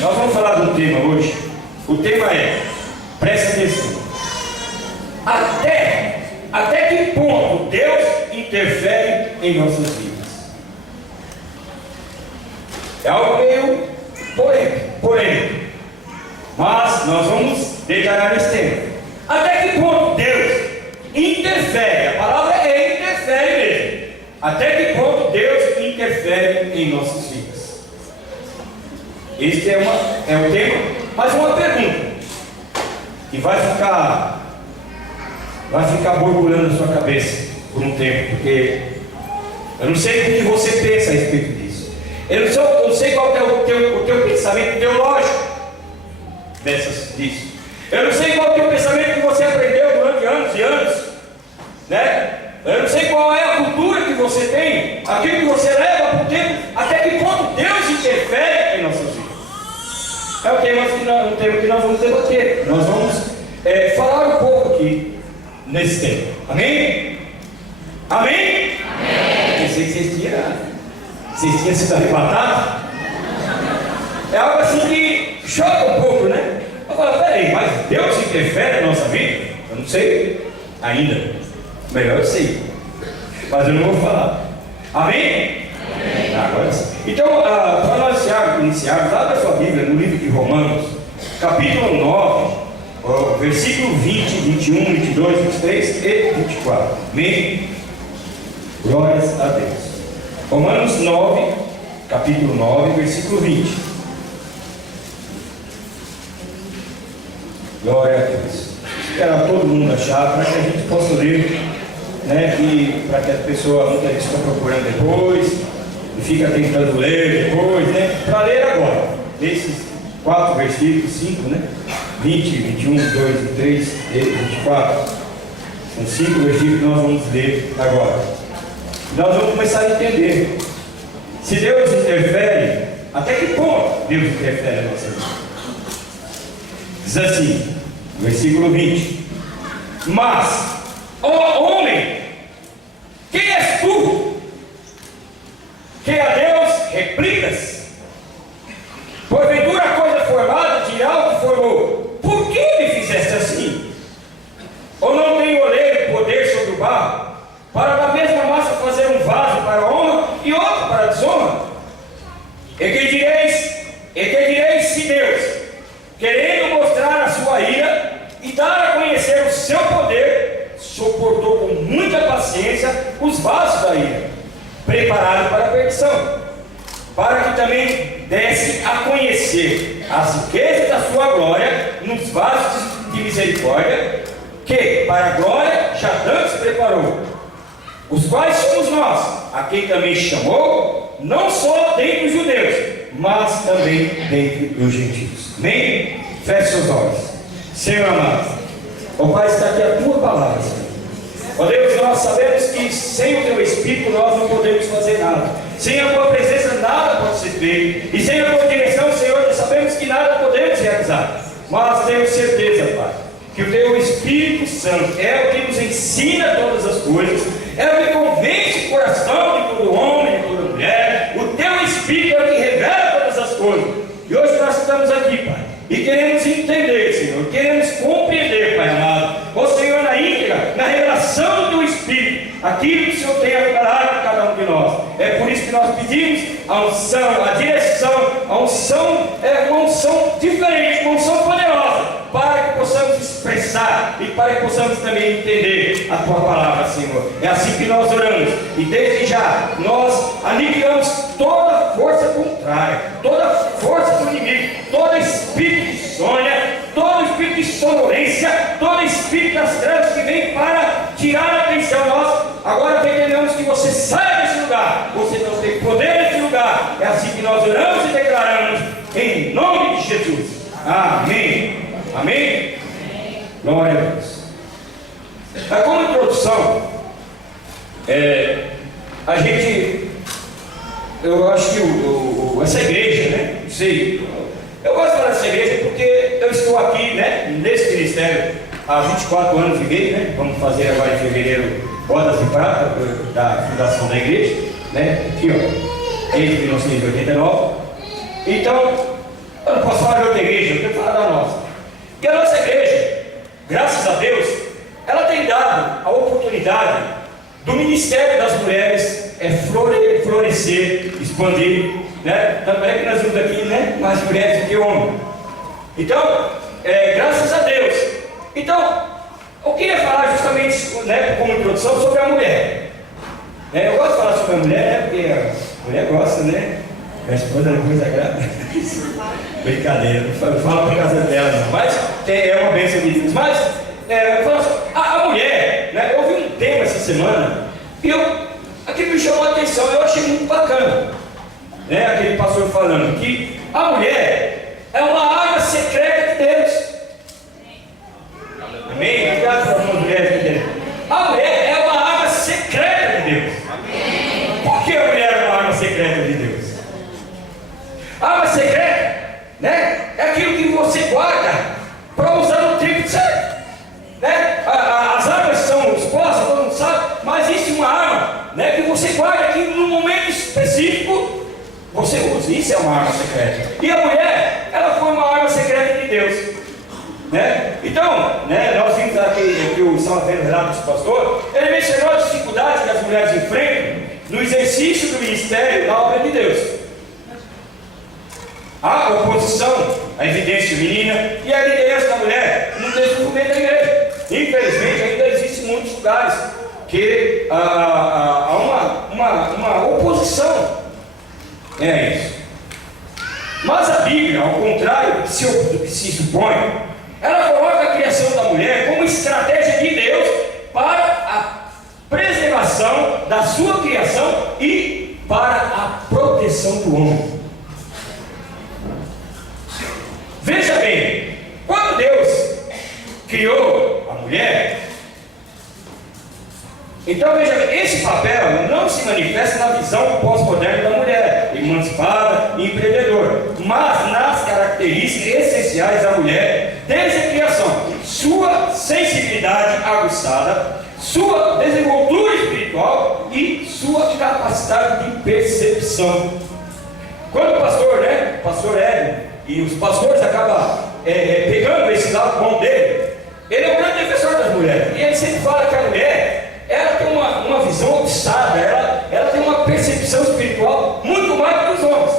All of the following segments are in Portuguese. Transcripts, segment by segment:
nós vamos falar de um tema hoje. O tema é, presta atenção, até que ponto Deus interfere em nossas vidas? É algo meio polêmico, mas nós vamos declarar esse tema. Até que ponto Deus interfere? A palavra é interfere mesmo. Até que ponto Deus interfere em nossas vidas? Este é o tema, mas uma pergunta que vai ficar borbulhando na sua cabeça por um tempo, porque eu não sei o que você pensa a respeito disso. Eu não sei qual é o teu pensamento teológico disso. Eu não sei qual é o pensamento que você aprendeu durante anos e anos, né? Eu não sei qual é a cultura que você tem, aquilo que você leva por tempo, até que ponto Deus interfere em nossas vidas. É um tema que nós vamos debater. Nós vamos falar um pouco aqui nesse tema. Amém? Amém? Amém. Pensei que vocês tinham sido arrebatados. É algo assim que choca um pouco, né? Eu falo, peraí, mas Deus interfere na nossa vida? Eu não sei ainda. Melhor eu sei, mas eu não vou falar. Amém? Amém. Agora sim. Então, para nós iniciarmos, abra a sua Bíblia no livro de Romanos, capítulo 9, versículo 20, 21, 22, 23 e 24. Amém? Glórias a Deus. Romanos 9, capítulo 9, versículo 20. Glória a Deus. Esperar todo mundo achar para que a gente possa ler, né? E para que a pessoa muitas vezes fica procurando depois e fica tentando ler depois, né? Para ler agora, esses 4 versículos, 5, né? 20, 21, 22, 23 e 24. São 5 versículos que nós vamos ler agora. Nós vamos começar a entender se Deus interfere, até que ponto Deus interfere na nossa vida. Diz assim, versículo 20: mas, ó homem, quem és tu, que a Deus replicas? Porventura a coisa formada de algo que formou, por que me fizeste assim? Ou não tem oleiro poder sobre o barro, para da mesma massa fazer um vaso para a honra e outro para a desonra? E que direis se Deus, querendo mostrar a sua ira e dar a conhecer o seu poder, suportou com muita paciência os vasos da ira, preparados para a perdição, para que também desse a conhecer as riquezas da sua glória nos vasos de misericórdia, que para a glória já antes preparou, os quais somos nós, a quem também chamou, não só dentre os judeus, mas também dentre os gentios. Amém? Feche seus olhos. Senhor amado, ó Pai, está aqui a tua palavra, Senhor. Ó Deus, nós sabemos que sem o teu Espírito nós não podemos fazer nada. Sem a tua presença nada pode ser feito. E sem a tua direção, Senhor, nós sabemos que nada podemos realizar. Mas temos certeza, Pai, que o teu Espírito Santo é o que nos ensina todas as coisas, é o que convence o coração de todo homem, de toda mulher. O teu Espírito é o que revela todas as coisas. E hoje nós estamos aqui, Pai, e queremos entender, Senhor, queremos compreender, Pai amado, ó Senhor, na íntegra, na revelação do teu Espírito, aquilo que o Senhor tem revelado para cada um de nós. É por isso que nós pedimos a unção, a direção, uma unção diferente, uma unção poderosa, para que possamos expressar e para que possamos também entender a tua palavra, Senhor. É assim que nós oramos, e desde já nós aniquilamos toda força contrária, toda força do inimigo, todo espírito de insônia, todo espírito de sonolência, todo espírito das trevas que vem para tirar a atenção. Nós agora entendemos que você sai desse lugar, você não tem poder nesse lugar. É assim que nós oramos e declaramos em nome de Jesus. Amém. Amém? Glória a Deus. Como introdução, eu acho que essa igreja, né? Não sei, eu gosto de falar dessa igreja porque eu estou aqui, né? Nesse ministério há 24 anos de igreja, né? Vamos fazer agora em fevereiro bodas de prata da fundação da igreja, né? Aqui, ó, desde 1989. Então, Eu não posso falar de outra igreja, eu tenho que falar da nossa. E a nossa igreja, graças a Deus, ela tem dado a oportunidade do ministério das mulheres florescer, expandir, né? Tanto é que nós vimos aqui, né, mais mulheres do que homens. Então, graças a Deus. Então, eu queria falar justamente, né, como introdução, sobre a mulher. Eu gosto de falar sobre a mulher, né, porque a mulher gosta, né? A esposa depois agrada. Brincadeira, não falo por causa dela, não. Mas é uma bênção de Deus. Mas, a mulher, né, eu vi um tema essa semana e aquilo me chamou a atenção, eu achei muito bacana. Né, aquele pastor falando que a mulher é uma arma secreta de Deus. Amém? Obrigado para as mulheres aqui dentro. A mulher é uma arma secreta de Deus. Por que a mulher é uma arma secreta de Deus? A arma secreta, né, é aquilo que você guarda para usar no tempo certo. Né? As armas são expostas, todo mundo sabe, mas existe uma arma, né, que você guarda aqui no momento específico. Você usa, isso é uma arma secreta. E a mulher, ela foi uma arma secreta de Deus. Né? Então, né, nós vimos aqui que o Salvador relato desse pastor, ele mencionou as dificuldades que as mulheres enfrentam no exercício do ministério da obra de Deus. A oposição, a evidência feminina e a liderança da mulher no desenvolvimento da igreja. Infelizmente, ainda existem muitos lugares que há uma oposição. É isso. Mas a Bíblia, ao contrário do que se supõe, ela coloca a criação da mulher como estratégia de Deus para a preservação da sua criação e para a proteção do homem. Veja bem, quando Deus criou a mulher, então veja bem, esse papel não se manifesta na visão pós-moderna da mulher, emancipada e empreendedora, mas nas características essenciais da mulher desde a criação: sua sensibilidade aguçada, sua desenvoltura espiritual e sua capacidade de percepção. Quando o pastor Hélio e os pastores acabam pegando esse lado bom dele, ele é um grande defensor das mulheres, e ele sempre fala que a mulher, ela tem uma visão aguçada, ela tem uma percepção espiritual muito mais do que os homens.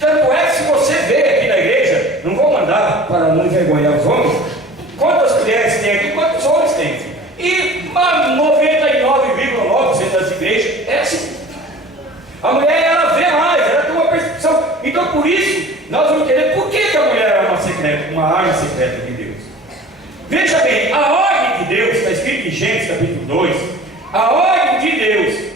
Tanto é que se você vê aqui na igreja, não vou mandar para não envergonhar os homens, quantas mulheres tem aqui, quantos homens tem. E 99,9% das igrejas é assim. A mulher, ela vê mais, ela tem uma percepção. Então por isso, nós vamos entender por que a mulher é uma arma secreta de Deus. Veja bem, a ordem de Deus, está escrito em Gênesis capítulo 2, a ordem de Deus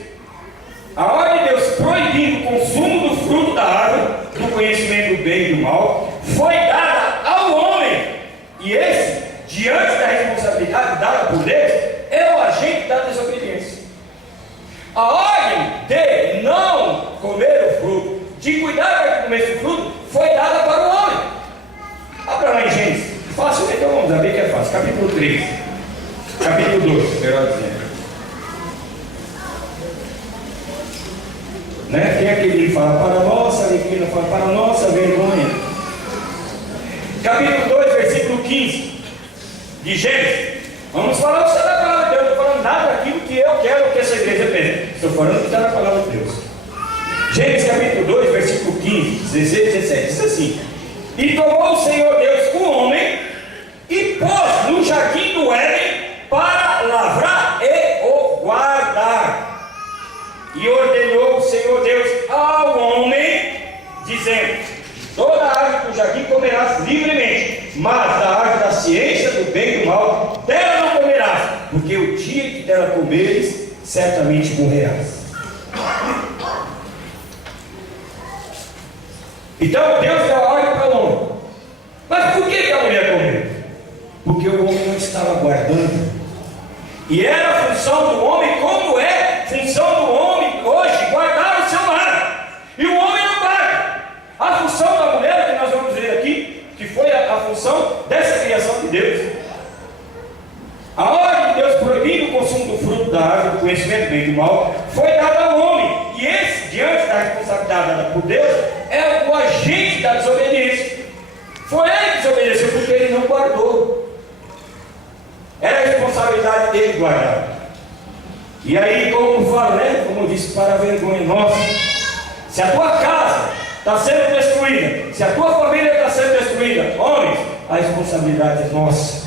proibindo o consumo do fruto da árvore, do conhecimento do bem e do mal, foi dada ao homem. E esse, diante da responsabilidade dada por Deus, é o agente da desobediência. A ordem de não comer o fruto, de cuidar para que comesse o fruto, foi dada para o homem. Abra lá em Gênesis, fácil, então vamos ver que é fácil, capítulo 3, capítulo 2, melhor dizendo. Né? Tem aquele que fala para a nossa alegria, fala para a nossa vergonha. Capítulo 2, versículo 15 de Gênesis. Vamos falar o que está na palavra de Deus. Não estou falando nada daquilo que eu quero que essa igreja pense. Estou falando o que está na palavra de Deus. Gênesis capítulo 2, versículo 15, 16 e 17. Diz assim: e tomou o Senhor Deus o homem e pôs no jardim do Éden para lavrar e o guardar. E ordenou o Senhor Deus ao homem, dizendo: toda a árvore do jardim comerás livremente, mas da árvore da ciência do bem e do mal, dela não comerás, porque o dia que dela comeres, certamente morrerás. Então Deus deu a ordem para o homem. Mas por que a mulher comeu? Porque o homem não estava guardando. E era a função do homem, como é função do homem hoje, guardar o seu lar. E o homem não guarda. A função da mulher, que nós vamos ver aqui, que foi a função dessa criação de Deus. A ordem de Deus proibindo o consumo do fruto da árvore, do conhecimento do bem e do mal, foi dada ao homem. E esse, diante da responsabilidade dada por Deus, é o agente da desobediência. Foi ele que desobedeceu porque ele não guardou. Era a responsabilidade dele guardar. E aí, como falo, né? Como eu disse, para a vergonha nossa, se a tua casa está sendo destruída, se a tua família está sendo destruída, homens, a responsabilidade é nossa.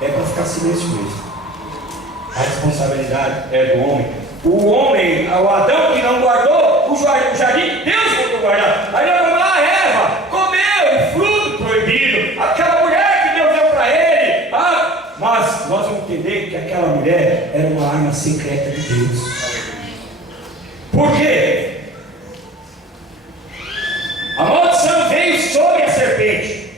É para ficar silencioso. A responsabilidade é do homem. O homem, o Adão que não guardou o jardim, Deus mandou guardar. Aí nós vamos lá, Eva comeu o fruto proibido, aquela mulher que Deus deu para ele. Mas nós vamos entender que aquela mulher era uma arma secreta de Deus. Por quê? A maldição veio sobre a serpente.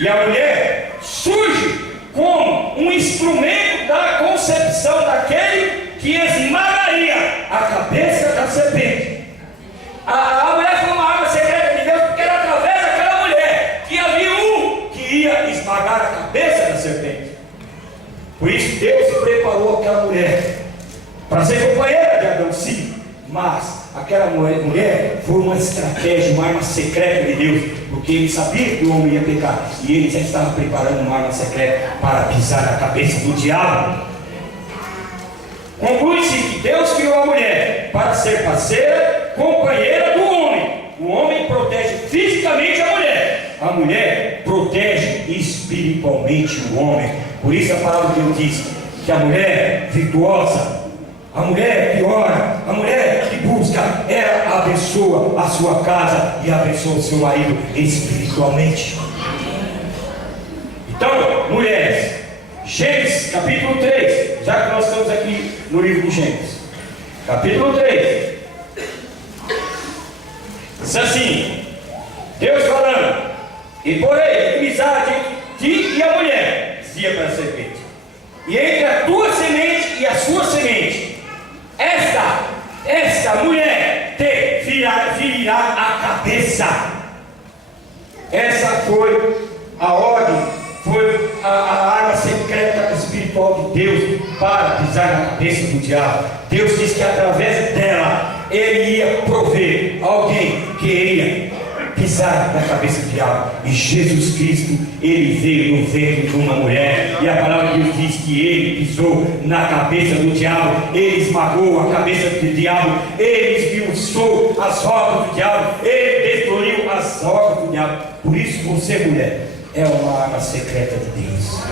E a mulher surge como um instrumento da concepção daquele que esmagaria a cabeça da serpente. A mulher foi uma arma secreta de Deus, porque era através daquela mulher que havia um que ia esmagar a cabeça da serpente. Por isso Deus preparou aquela mulher para ser companheira de Adão, sim, mas aquela mulher foi uma estratégia, uma arma secreta de Deus, porque ele sabia que o homem ia pecar, e ele já estava preparando uma arma secreta para pisar na cabeça do diabo. Conclui-se que Deus criou a mulher para ser parceira, companheira do homem. O homem protege fisicamente a mulher protege espiritualmente o homem. Por isso a palavra de Deus diz que a mulher virtuosa, a mulher que ora, a mulher que busca, ela abençoa a sua casa e abençoa o seu marido espiritualmente. Então, mulheres, Gênesis capítulo 3, já que nós estamos aqui no livro de Gênesis, capítulo 3, diz assim: Deus falando, e porém inimizade de ti e a mulher, dizia para a serpente, e entre a tua semente e a sua semente, esta mulher te ferirá a cabeça. Essa foi a ordem, foi a arma secreta espiritual de Deus para pisar na cabeça do diabo. Deus disse que através dela ele ia prover alguém que iria pisar na cabeça do diabo. E Jesus Cristo, ele veio no ventre de uma mulher, e a palavra de Deus diz que ele pisou na cabeça do diabo, ele esmagou a cabeça do diabo, ele esmiuçou as obras do diabo, ele destruiu as obras do diabo. Por isso você, mulher, é uma arma secreta de Deus.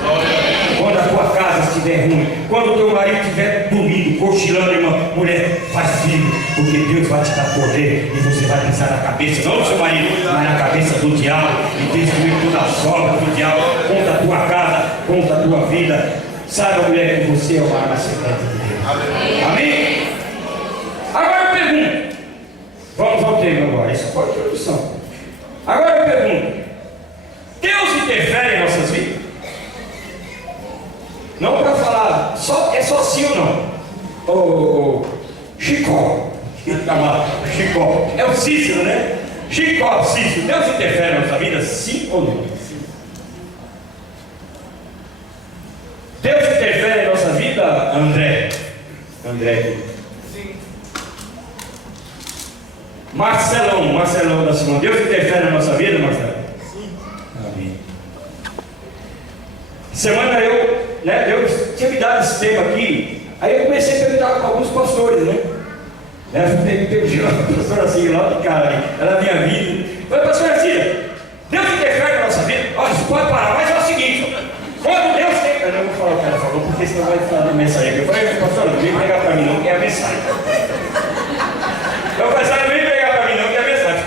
Quando a tua casa estiver ruim, quando o teu marido estiver dormindo, cochilando, irmão, mulher, faz filho, porque Deus vai te dar poder e você vai pisar na cabeça, não do seu marido, mas na cabeça do diabo e destruir todas as obras do diabo contra a tua casa, contra a tua vida. Saiba, mulher, que você é uma arma secreta de Deus. Amém? Agora eu pergunto, vamos ao tema agora, isso foi a introdução. Agora eu pergunto, Deus interfere em nossas vidas? Não para falar, é só sim ou não. Chicó, Chicó, é o Cícero, né? Chicó, Cícero, Deus interfere em nossa vida, sim ou não? Deus interfere em nossa vida, André? Sim. Marcelão da Simão, Deus interfere na nossa vida, Marcelo? Semana Deus tinha me dado esse tema aqui, aí eu comecei a perguntar para alguns pastores, né? Perdi uma pastora assim, lá de cara, ela é minha vida. Falei, pastora Cida, Deus interfere na nossa vida? Olha, você pode parar, mas é o seguinte, quando Deus tem. Eu não vou falar o que ela falou, porque senão vai falar da mensagem. Eu falei, pastora, não vem pregar para mim não, que é a mensagem. Então, pastora, não vem pregar para mim não, que é a mensagem.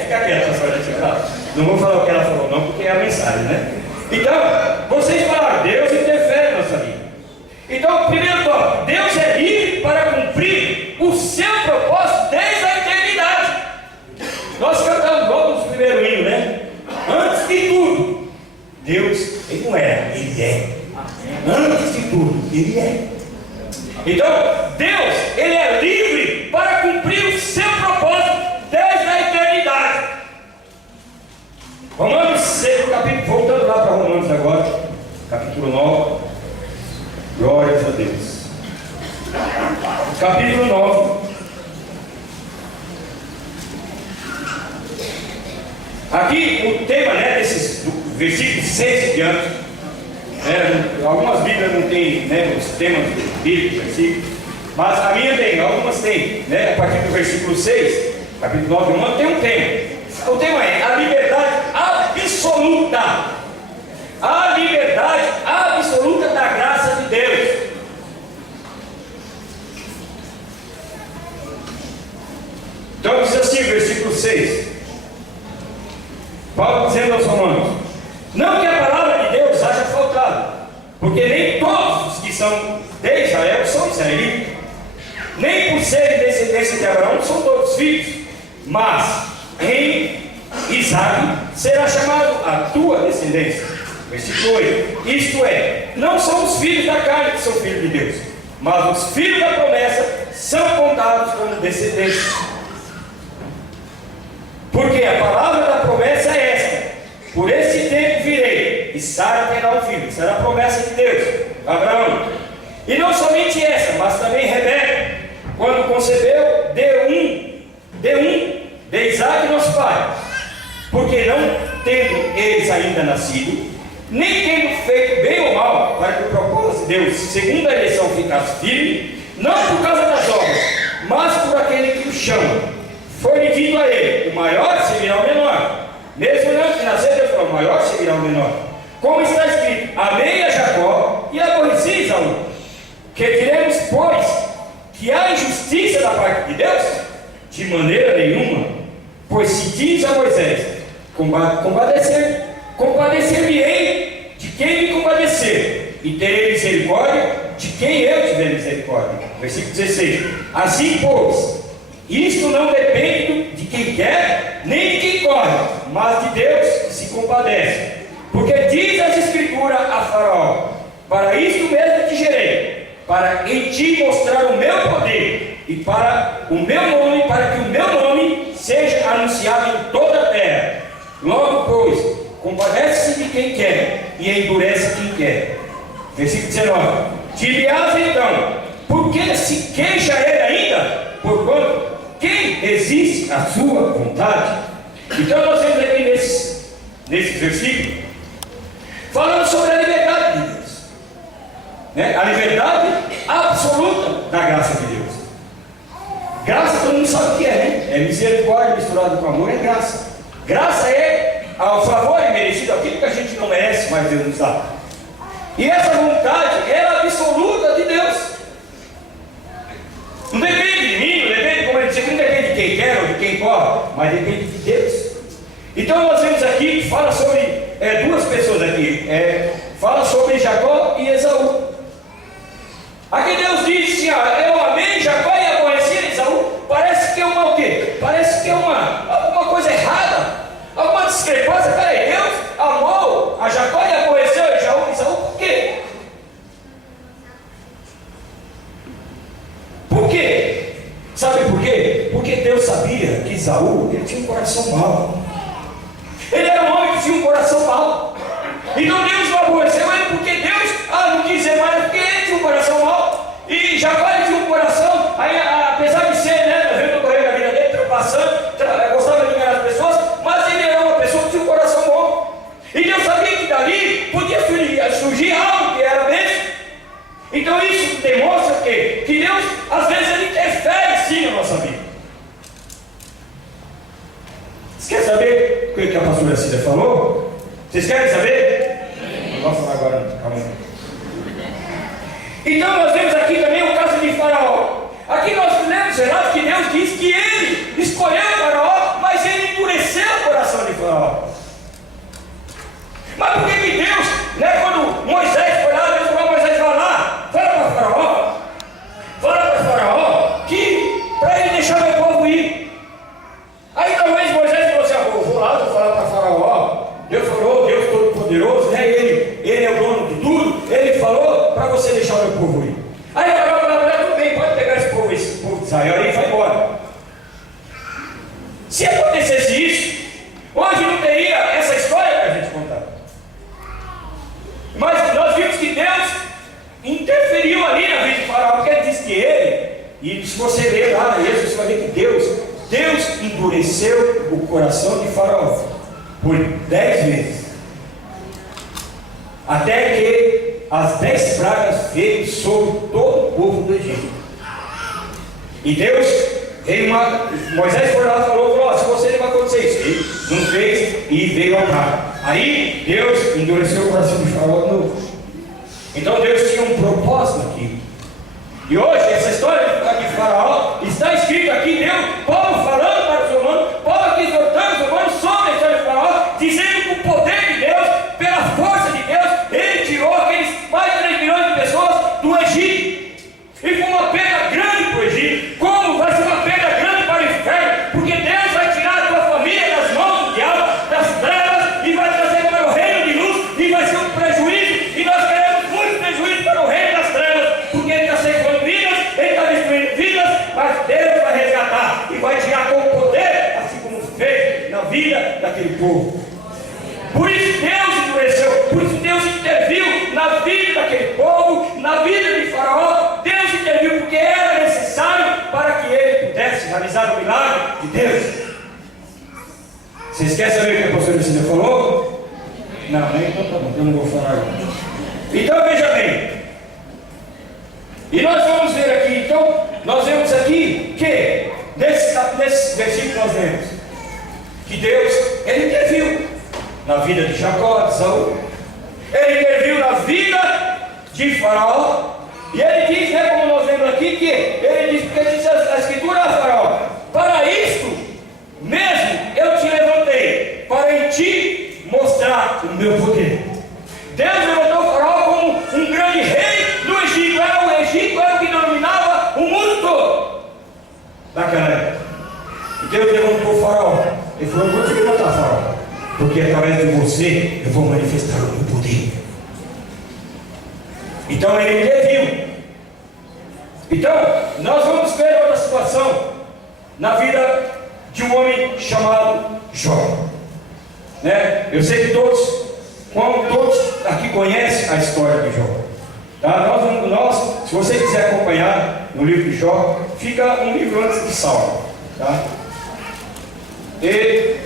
Fica quieto, pastora. Não vou falar o que ela falou não, porque é a mensagem, né? Então, vocês falaram, Deus interfere na nossa vida. Então, primeiro tópico, Deus é livre para cumprir o seu propósito desde a eternidade. Nós cantamos logo no primeiro hino, né? Antes de tudo, Deus, ele não era, ele é. Antes de tudo, ele é. Então, Deus, ele é livre para cumprir o seu propósito desde a eternidade. Romanos 6, capítulo, voltando lá para Romanos agora, capítulo 9, glórias a Deus. Capítulo 9, Aqui o tema, né, desses versículos 6 e diante, algumas Bíblias não tem, né, os temas bíblicos, versículos, mas a minha tem, algumas tem, né, a partir do versículo 6, capítulo 9 de Romanos, tem um tema. O tema é a liberdade absoluta. A liberdade absoluta da graça de Deus. Então diz assim, versículo 6. Paulo dizendo aos Romanos: não que a palavra de Deus haja faltado, porque nem todos os que são de Israel são israelitas, nem por serem descendência de Abraão são todos filhos, mas em Isaque será chamado a tua descendência. Versículo 8. Isto é, não são os filhos da carne que são filhos de Deus, mas os filhos da promessa são contados como descendentes. Porque a palavra da promessa é esta: por esse tempo virei, e Sara terá um filho. Será a promessa de Deus, Abraão. E não somente essa, mas também Rebeca, quando concebeu, de Isaque nosso pai. Porque não tendo eles ainda nascido, nem tendo feito bem ou mal, para que o propósito de Deus, segundo a eleição, ficasse firme, não por causa das obras, mas por aquele que o chama, foi-lhe dito a ele: o maior servirá ao menor. Mesmo antes de nascer, Deus falou: o maior servirá ao menor. Como está escrito: amei a Jacó e aborreci Esaú. Que diremos, pois, que há injustiça da parte de Deus? De maneira nenhuma. Pois se diz a Moisés: compadecer-me-ei de quem me compadecer, e terei misericórdia de quem eu tiver misericórdia. Versículo 16. Assim, pois, isto não depende de quem quer, nem de quem corre, mas de Deus que se compadece. Porque diz as Escrituras a Faraó: para isto mesmo te gerei, para em ti mostrar o meu poder, e para o meu nome, para que o meu nome seja anunciado em toda a terra. Logo, pois, compadece-se de quem quer, e endurece quem quer. Versículo 19. Dir-lhe-ás então: por que se queixa ele ainda? Porquanto quem resiste à sua vontade? Então nós vemos aqui nesse versículo falando sobre a liberdade de Deus, né? A liberdade absoluta da graça de Deus. Graça todo mundo sabe o que é, né? É misericórdia misturada com amor, é graça. Graça é ao favor imerecido, aquilo que a gente não merece, mas Deus nos dá. E essa vontade é a absoluta de Deus. Não depende de mim, não depende, como ele disse, não depende de quem quer ou de quem corre, mas depende de Deus. Então nós vemos aqui que fala sobre duas pessoas aqui. Fala sobre Jacó e Esaú. Aqui Deus diz assim: eu amei Jacó e aborreci Esaú. Parece que é o quê? Parece que é alguma coisa errada, alguma discrepância. Peraí, Deus amou a Jacó e aborreceu Esaú, por quê? Por quê? Sabe por quê? Porque Deus sabia que Esaú, ele tinha um coração mau. Ele era um homem que tinha um coração mau. Então Deus não aborreceu ele porque Deus não quis dizer mais, porque ele tinha um coração mau. E Jacó ele tinha um coração, aí, apesar de ser, né, vendo o correr da vida dele, passando, gostava de enganar as pessoas, mas ele era uma pessoa que tinha um coração bom. E Deus sabia que dali podia surgir algo que era bênção. Então isso demonstra o quê? Que Deus, às vezes, ele interfere sim na nossa vida. Vocês querem saber o que a pastora Cida falou? Vocês querem saber? Não vou falar agora, não. Calma aí. Então nós vemos aqui também o caso de Faraó. Aqui nós lemos, Renato, que Deus diz que ele escolheu Faraó, mas ele endureceu o coração de Faraó. Mas por que Deus, né, quando Moisés foi lá, Deus falou: Moisés, vai lá, fala para Faraó, que para ele deixar meu povo ir. Aí talvez Moisés falou assim: vou lá, vou falar para Faraó. Deus falou, Deus Todo-Poderoso, né? Ele é o dono de tudo. Ele falou para você deixar o meu povo ir. Aí Faraó falou: tudo bem, pode pegar esse povo de Israel aí e vai embora. Se acontecesse isso, hoje não teria essa história para a gente contar. Mas nós vimos que Deus interferiu ali na vida de Faraó, porque ele disse que ele, e se você ler lá, você vai ver que Deus endureceu o coração de Faraó. por 10 vezes, até que as 10 pragas veio sobre todo o povo do Egito. E Deus veio Moisés foi lá e falou: se você não vai acontecer isso, ele não fez e veio a praga. Aí Deus endureceu o coração de Faraó de novo. Então Deus tinha um propósito aqui. E hoje essa história de Faraó está escrito aqui, Deus, Paulo falando para os romanos, Paulo aqui exortando os romanos sobre a história de Faraó, dizendo que o poder de Deus, pela força de Deus, ele tirou aqueles mais de 3 milhões de pessoas do Egito. E foi uma perda grande para o Egito, como vai ser uma perda grande para o inferno, porque Deus vai tirar a tua família das mãos do diabo, das trevas, e vai trazer para o reino de luz, e vai ser um prejuízo, e nós queremos muito prejuízo para o reino das trevas, porque ele está ceifando vidas, ele está destruindo vidas, mas Deus vai resgatar, e vai tirar com o poder, assim como fez na vida daquele povo. Por isso Deus endureceu, por isso Deus interviu na vida daquele povo, na vida de Faraó. Deus interviu porque era necessário para que ele pudesse realizar o milagre de Deus. Vocês querem saber o que a pastora Cristina falou? Não, né? Então tá bom, eu não vou falar agora. Então veja bem, e nós vamos ver aqui, então, nós vemos aqui que nesse versículo nós vemos que Deus, ele interviu na vida de Jacó, de Saul, ele interviu na vida de Faraó, e ele diz, né, como nós vemos aqui, que ele diz, porque diz a escritura a Faraó: para isto mesmo eu te levantei, para em ti mostrar o meu poder. Deus levantou o Faraó como um grande rei do Egito. O Egito era o que dominava o mundo todo naquela época. E Deus levantou o Faraó. Ele falou: eu vou te levantar, Faraó, porque através de você eu vou manifestar o meu poder. Então ele interviu. Então nós vamos ver outra situação na vida de um homem chamado Jó, né? Eu sei que todos aqui conhecem a história de Jó, tá? Se você quiser acompanhar no livro de Jó, fica um livro antes de Salmo, tá? E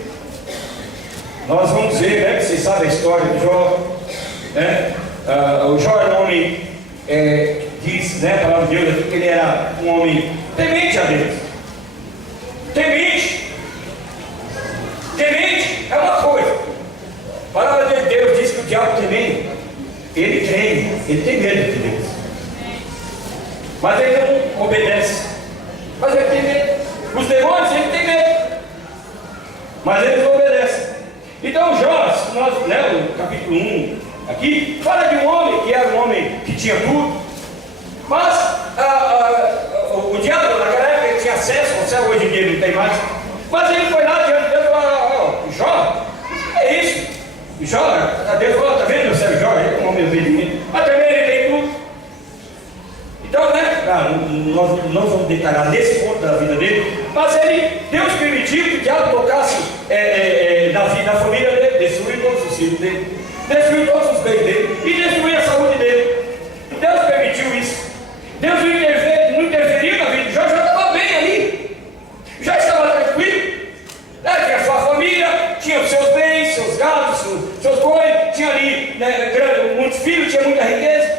nós vamos ver, né? Vocês sabem a história de Jó, né? O Jó era um homem, diz, né, a palavra de Deus aqui, que ele era um homem temente a Deus. Temente é uma coisa. A palavra de Deus diz que o diabo temente, ele treme, ele tem medo de Deus, mas ele não obedece. Mas ele tem medo. Os demônios, ele tem medo, mas eles não obedecem. Então Jó, nós, né, o capítulo 1 aqui, fala de um homem que era um homem que tinha tudo, mas o diabo naquela época ele tinha acesso ao céu, hoje em dia ele não tem mais, mas ele foi lá diante de Deus e falou: Jó, é isso? E Jó, Deus falou: tá vendo meu servo Jó? Ele é um homem obediente, mas também ele tem tudo. Então, né, nós não vamos detalhar nesse ponto da vida dele, mas Deus permitiu que o diabo tocasse na família dele, destruiu todos os filhos dele, destruiu todos os bens dele e destruiu a saúde dele. Deus permitiu isso. Deus não interferiu na vida de Jó, já estava bem ali, já estava tranquilo, né? Tinha a sua família, tinha os seus bens, seus gados, seus bois, tinha ali, né, muitos filhos, tinha muita riqueza.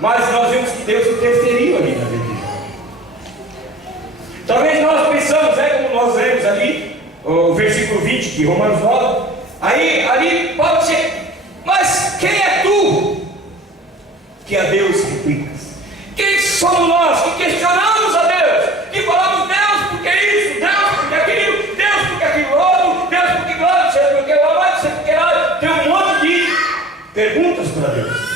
Mas nós vemos que Deus interferiu ali na vida de Jó. Talvez nós pensamos, como nós lemos ali o versículo 20 de Romanos 9, ali pode ser: mas quem é tu que a Deus replicas? Quem somos nós que questionamos a Deus, que falamos: Deus porque isso, Deus porque aquilo, Deus porque aquilo outro, Deus porque lá, sei porque lá, sei porque lá. Tem um monte de perguntas para Deus.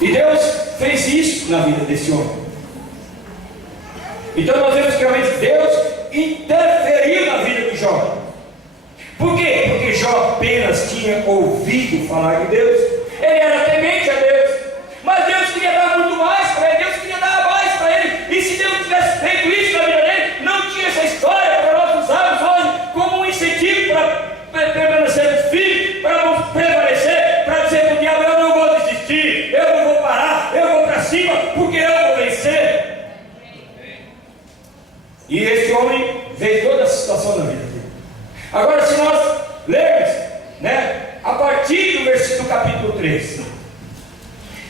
E Deus fez isso na vida desse homem. Então nós vemos que realmente Deus interferiu na vida de Jó. Por quê? Porque Jó apenas tinha ouvido falar de Deus. Ele era temente a Deus, mas Deus queria dar muito mais para ele. Deus queria dar mais para ele. E se Deus tivesse feito isso na vida dele, não tinha essa história para nós usarmos hoje como um incentivo para permanecer firme, para não prevalecer, para dizer para o diabo: eu não vou desistir, eu não vou parar, eu vou para cima, porque eu vou vencer. E esse homem veio toda a situação da vida dele. Agora, se nós lermos, né, a partir do versículo capítulo 3,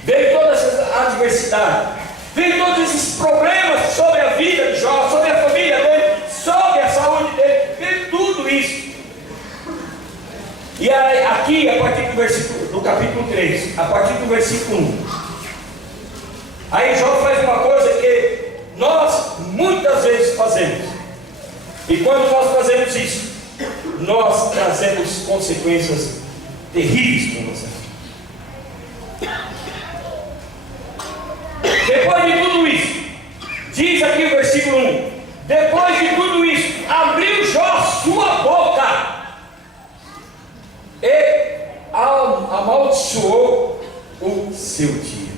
veio toda essa adversidade, veio todos esses problemas sobre a vida de Jó, sobre a família dele, sobre a saúde dele, veio tudo isso. E aí, aqui, a partir do capítulo 3, a partir do versículo 1, aí Jó faz uma coisa que nós muitas vezes fazemos. E quando nós fazemos isso, nós trazemos consequências terríveis para você. Depois de tudo isso, diz aqui o versículo 1: depois de tudo isso, abriu Jó sua boca e amaldiçoou o seu dia.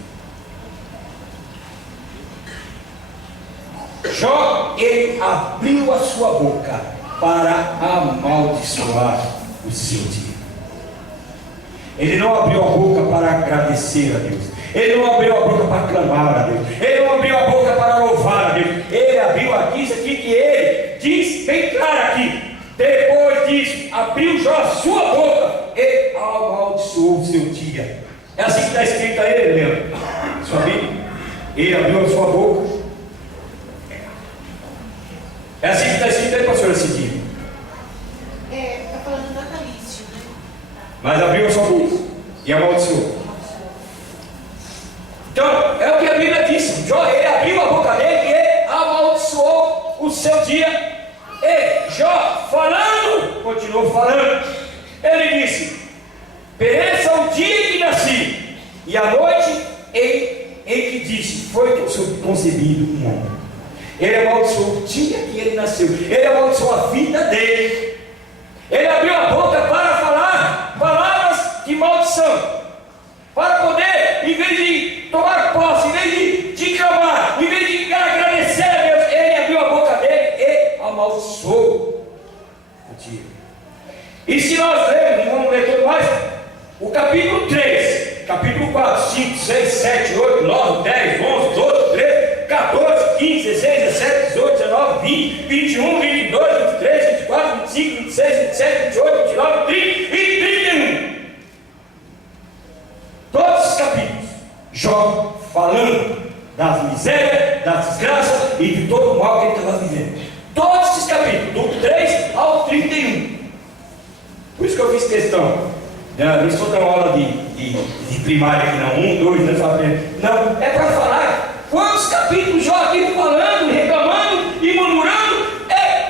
Jó, ele abriu a sua boca para amaldiçoar o seu dia. Ele não abriu a boca para agradecer a Deus. Ele não abriu a boca para clamar a Deus. Ele não abriu a boca para louvar a Deus. Ele abriu aqui, isso aqui que ele diz bem claro aqui. Depois disso, abriu Jó a sua boca e amaldiçoou o seu dia. É assim que está escrito aí, lembra? Sua Bíblia. Ele abriu a sua boca. É assim que está escrito aí, pastor, esse dia. Está falando natalício, né? Mas abriu a sua boca e amaldiçoou. Então, é o que a Bíblia diz. Jó, ele abriu a boca dele e amaldiçoou o seu dia. E Jó, falando, continuou falando, ele disse: pereça o dia em que nasci, e a noite em que disse, foi concebido um homem. Ele amaldiçoou o dia que ele nasceu, ele amaldiçoou a vida dele. Ele abriu a boca para falar palavras de maldição, para poder, em vez de tomar posse, em vez de clamar, em vez de agradecer a Deus, ele abriu a boca dele e amaldiçoou o dia. E se nós lermos, vamos ler tudo mais, o capítulo 3, capítulo 4, 5, 6, 7, 8, 9, 10, 11, 12, 13, 14, 15, 16, 17, 18, 19, 20, 21, 22, 23, 24, 25, 26, 27, 28, 29, 30 e 31. Todos os capítulos, Jó falando das misérias, das desgraças e de todo o mal que ele estava vivendo. Todos esses capítulos, do 3 ao 31. Por isso que eu fiz questão. Não estou dando aula de primária aqui, não. 1, 2, não sabe. Não, é para falar quantos capítulos Jó aqui falando, reclamando e murmurando.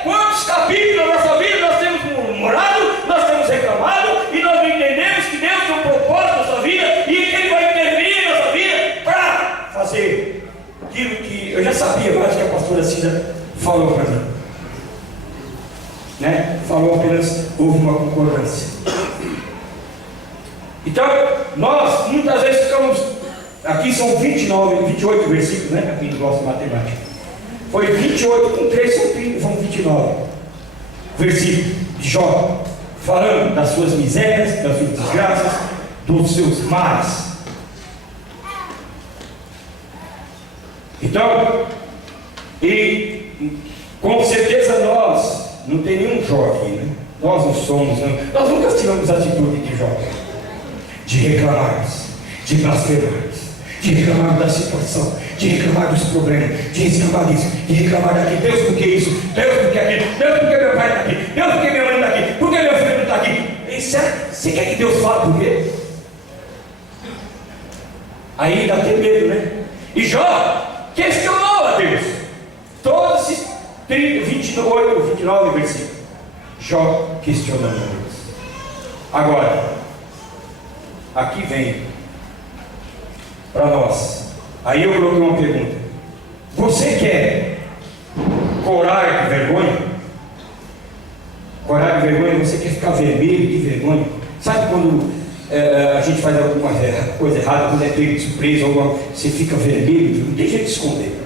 Quantos capítulos na nossa vida nós temos murmurado, nós temos reclamado e nós não entendemos que Deus tem um propósito na nossa vida e que Ele vai intervir na nossa vida para fazer aquilo que eu já sabia, mas que a pastora Cida falou para mim. Né? Falou apenas, houve uma concordância. Então, nós muitas vezes ficamos, aqui são 28 versículos, né? Aqui em nossa matemática. Foi 28 com 3 são 29 versículos de Jó, falando das suas misérias, das suas desgraças, dos seus males. Então, e com certeza nós, não tem nenhum Jó aqui, né? Nós não somos, nós nunca tivemos a atitude de Jó, de reclamarmos, de blasfemarmos, de reclamar da situação, de reclamar dos problemas, de reclamar disso, de reclamar daqui. Deus, por que isso? Deus, por que aquilo? Deus, por que meu pai está aqui? Deus, por que minha mãe está aqui? Por que meu filho não está aqui? Você quer que Deus fale por quê? Aí dá até medo, né? E Jó questionou a Deus. Todos esses 30, 28, 29 versículos. Jó questionando a Deus. Agora, aqui vem para nós. Aí eu coloquei uma pergunta: você quer corar de vergonha? Corar de vergonha, você quer ficar vermelho de vergonha? Sabe quando a gente faz alguma coisa errada, quando é pego de surpresa, ou você fica vermelho, não tem jeito de esconder,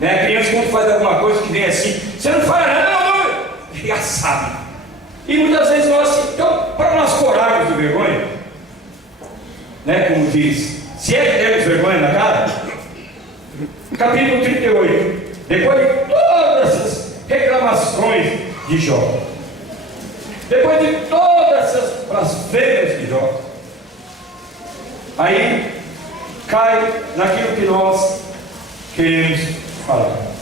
né? A criança, quando faz alguma coisa que vem assim, você não fala nada, não, já sabe. E muitas vezes nós, então, para nós corarmos de vergonha, né, como diz, se é que temos vergonha na cara, capítulo 38, depois de todas as reclamações de Jó. Depois de todas essas blasfêmias de Jó, aí cai naquilo que nós queremos falar.